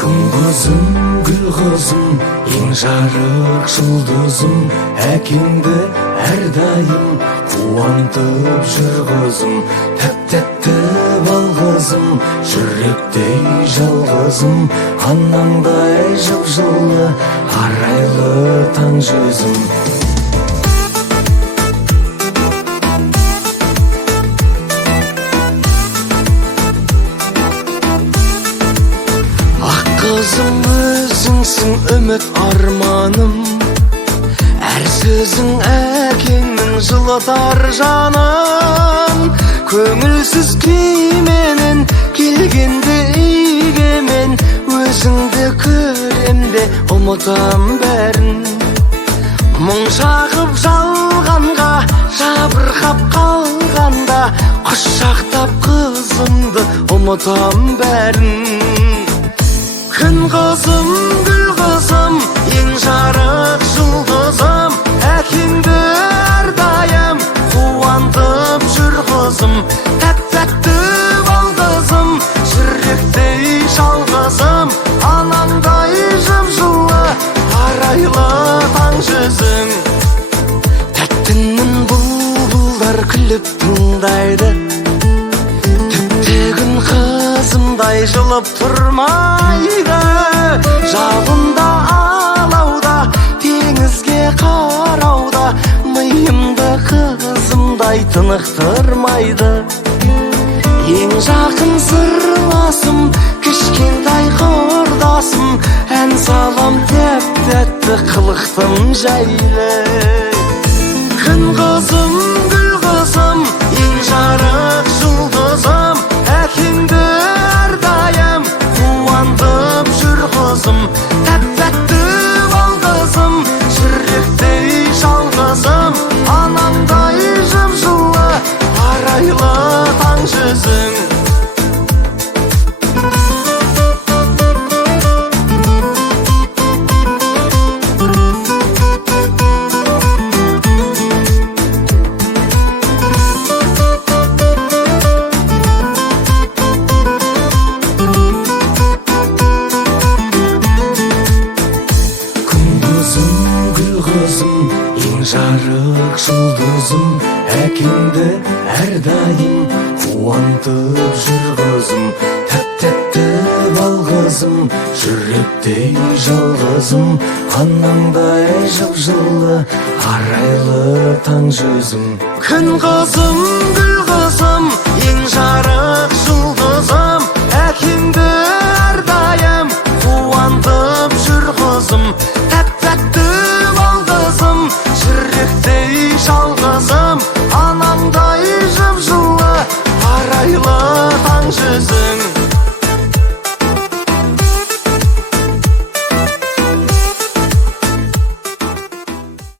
Күн гүл қызым, ең жарық жұлдызым, әкеңді әрдайым қуантып жүр қызым. Тәп-тәтті бал қызым, жүректей жалғызым, анаңдай жып-жылы, арайлы таң жүзім. Қызым өзіңсің үміт арманым, әр сөзің әкеңнің жылытар жанын. Көңілсіз күйменен келгенде үйге мен, өзіңді көремде ұмытам бәрін. Мұң шағып жалғанға жабырқап қалғанда, құшақтап қызымды ұмытам бәрін. Күн қызым, гүл қызым, ең жарық жұлдызым, әкеңді әрдайым қуантып жүр қызым. Тәп-тәтті бал қызым, жүректей жалғызым, анаңдай жып-жылы, арайлы таң жүзің. Тәттінің бұлбұлдар күліп тыңдайды, тіптегін қызымдай жылып тұрмайды. Жалында алауда, теңізге қарауда, миымды қызымдай тынықтырмайды. Ең жақын сырласым, кішкентай құрдасым, ән салам тәп-тәтті қылықтым жайлы. Күн қызым, гүл қызым, ең жарық жұлдызым, әкеңді әрдайым қуантып жүр қызым. Тәп-тәтті бал қызым, жүректей жалғызым, анаңдай жып-жылы, арайлы таң жүзің. Ең жарық жұлдызым, әкеңді әрдайым қуантып жүр қызым. Тәп-тәтті бал қызым, жүректей жалғызым, анаңдай жып-жылы, арайлы таң жүзім. Күн қызым,